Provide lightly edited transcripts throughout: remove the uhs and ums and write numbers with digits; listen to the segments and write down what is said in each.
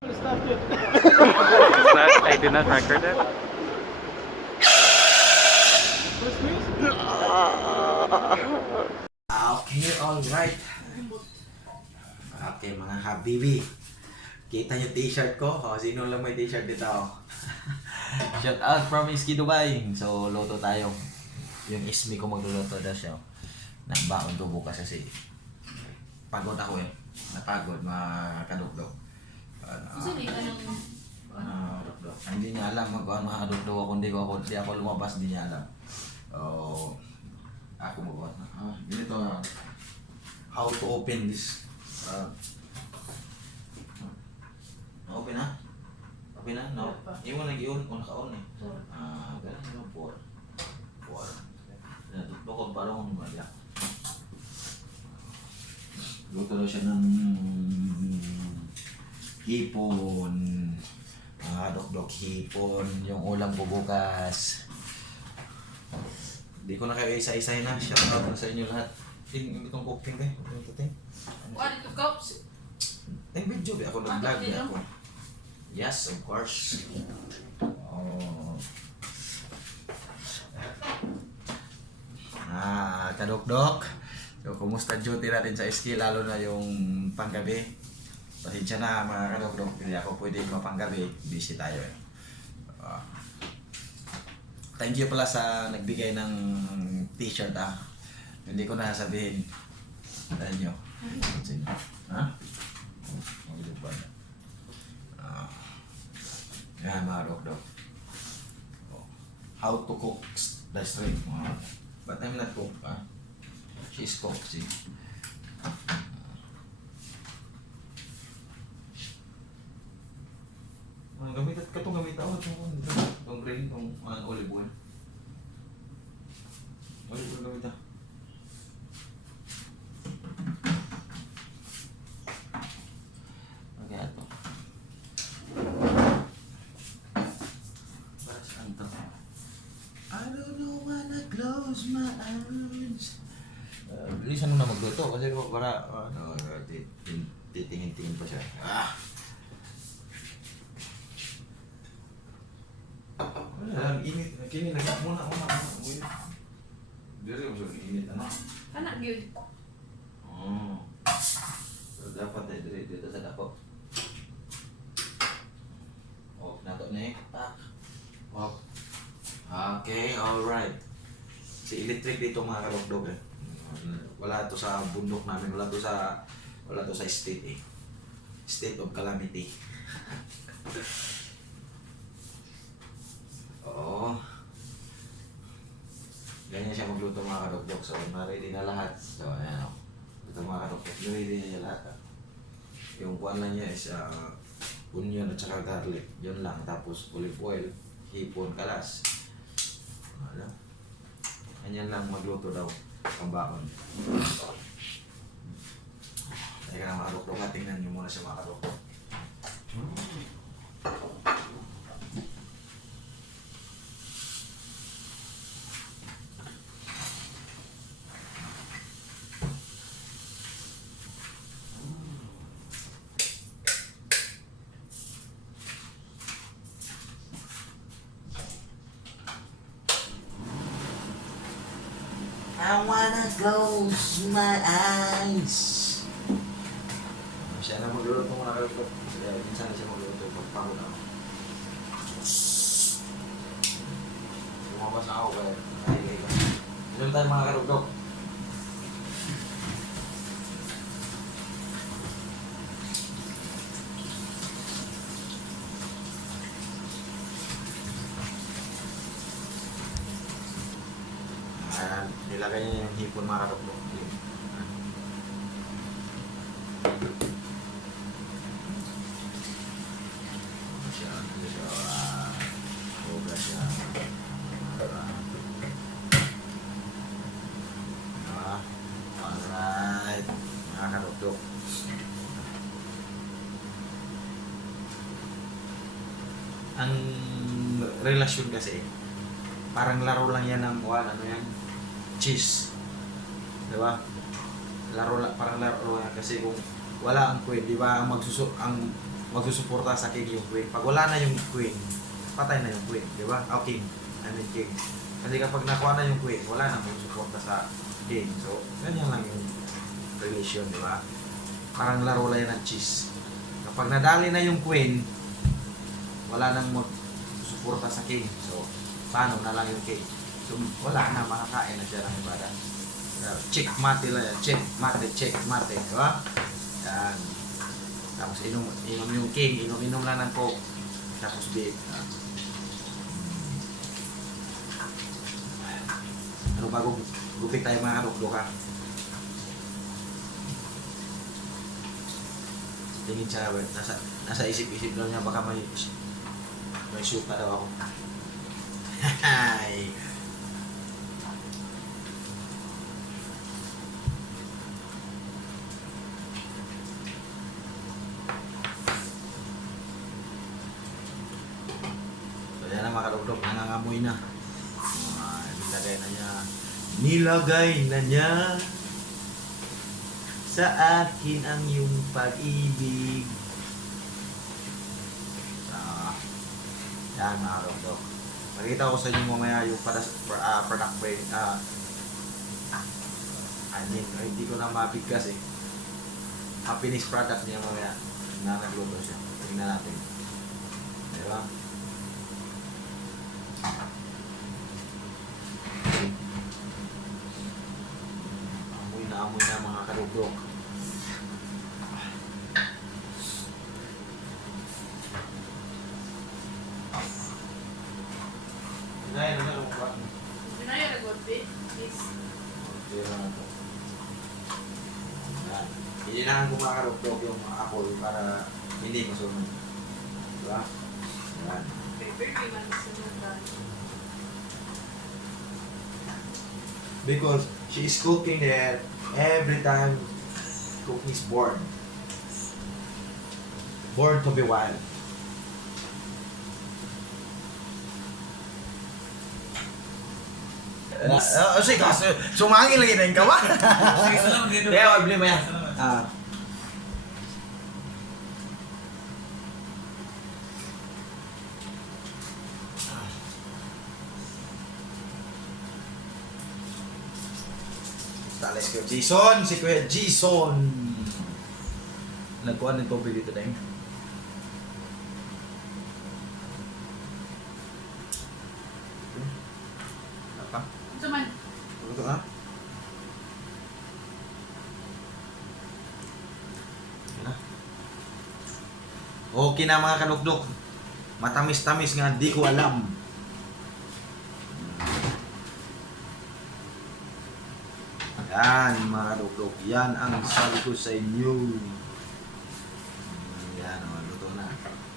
I did not record it. Okay, alright. Okay, mga habibi. Kita niyo t-shirt ko? O, sino lang may t-shirt dito? Shout out from Iski Dubai. So, loto tayo. Yung ismi ko magluluto daw siya. Nagbaon to bukas kasi pagod ako eh. Napagod, mga kadugdog. Hindi ka nang... Hindi niya alam mga kadugdog ako. Hindi ako lumabas, hindi niya alam. Ako magawa. Ganito na. How to open this. Open na? Open na? No? Yung nag-i-on, kung naka-on eh. Ganun yung pour. Bukod pa lang kung mali. Luto daw siya ng hipon. Dok-dok hipon. Yung ulam bubukas. Hindi ko na kayo isa-isahin na. Shout out na sa inyo lahat. Itong cooking kayo. What did you cook? Video ba? Ako nag-vlog ba ako? Yes, of course. Kadok-dok. So, kumusta duty natin sa ski, lalo na yung panggabi. Pasensya na mga kadok-dok. Hindi ako pwede mapanggabi. Busy tayo eh. Thank you pala sa nagbigay ng t-shirt Hindi ko na sabihin. Dahil nyo. Ha? Yan mga dok-dok. How to cook the shrimp. But I'm not cook. She's cook. See? Gamit at katong gamit ako. Itong grain, itong olive oil. Olive oil gamit Okay, ito. Para saan to? I don't know when I close my eyes. Bilisan mo na magluto kasi para titingin-tingin pa siya. Wala, init. Kini nagak muna ako na. Dili mo siya init Anak yun. So dapat dito sa dako. Nato na Okay, alright. Si electric dito mga kalokdog eh. Wala to sa bundok namin, wala to sa state eh. State of calamity. Ganyan siya magluto mga kalokdog. So, na-ready na lahat. So, ayan o. Ito mga kalokdog, na-ready na niya lahat. Yung kuwan lang niya is onion at saka garlic. Yun lang. Tapos olive oil, hipon, kalas. Ganyan lang magluto daw. Pambakon. Teka na mga kalokdog. Tingnan nyo muna siya mga kalokdog. I wanna close my eyes. Siya na magluluto muna kayo po. Minsan na siya magluluto pagpako na ako. Lumabas na ako kaya nahigay ka. Ilan tayo mga karugdog? Nilagay niya yung hipon mga karugdog. Alright, mga karugdog. Ang relasyon kasi, parang laro lang yan ng ano yan, cheese. Diba? Parang laro yan kasi kung wala ang kwet, di ba ang magsusuporta sa king yung queen. Pag wala na yung queen, patay na yung queen, di ba? O king, I mean king. Kasi kapag nakuha na yung queen, wala na magsusuporta sa king. So, ganyan lang yung relation, di ba? Parang laro lang yan ng chess. Kapag nadali na yung queen, wala nang magsusuporta sa king. So, paano na lang yung king? So, wala na, makakain na siya ng ibada. Checkmate lang yan. Checkmate. Di ba? Yan. Tapos inom yung king. Inom lang ng coke. Tapos beef. Ano bago gupit tayo mga kadukduk ha? Tingin siya, nasa isip-isip daw niya baka may shoot pa daw ako. Hay. So yan na mga kadukduk, nangangamoy na. Nilagay na niya sa akin ang iyong pag-ibig. Yan mga kadukduk. Pakita ko sa inyo mamaya yung product break. Hindi ko na mabigkas eh. Finished product niya mamaya na nagluto siya. Tingnan natin. Diba? Amoy na mga kadukduk. Binaya na lang ba? Binaya na good bit. Is Okay na ito. Yan. Kailangan ko mga kadukduk yung apple para hindi masunog. Diba? Yan. very man sa Because she is cooking there every time cook is born. Born to be wild. Sige, sumangin lagi na yung kawa. Kaya, wag mo yan. Talis ko, Jason! Si Kuya Jason! Nagkuhan ng tubig dito na yun. Apa? Ito man. Ito ha? Okay na mga kalukdok. Matamis-tamis nga, di ko alam. Yan mga kalukdok. Yan ang sabi ko sa inyo. Yan, luto na.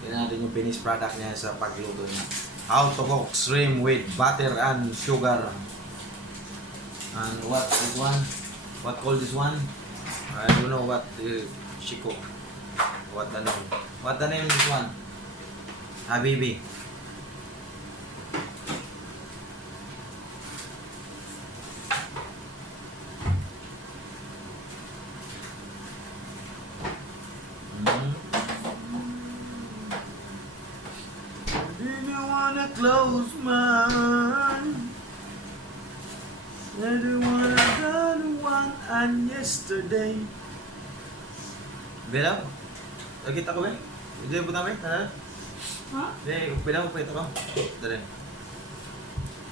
Yan natin yung finished product niya sa pagluto niya. How to cook shrimp with butter and sugar. And what this one? What called this one? I don't know what she cook. What the name? What the name this one? Habibi. Close my eyes. I don't wanna go to one and yesterday. Bela? Lagi tak ko ba? Hindi mo namin? Ha? Ha? Hindi, bela mo pa ito ko. Dali.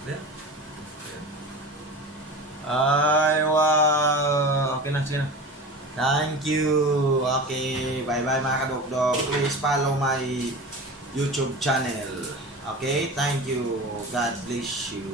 Bela? Ay, wow! Okay na, sige na. Thank you! Okay, bye-bye mga kadokdok. Please follow my YouTube channel. Okay, thank you. God bless you.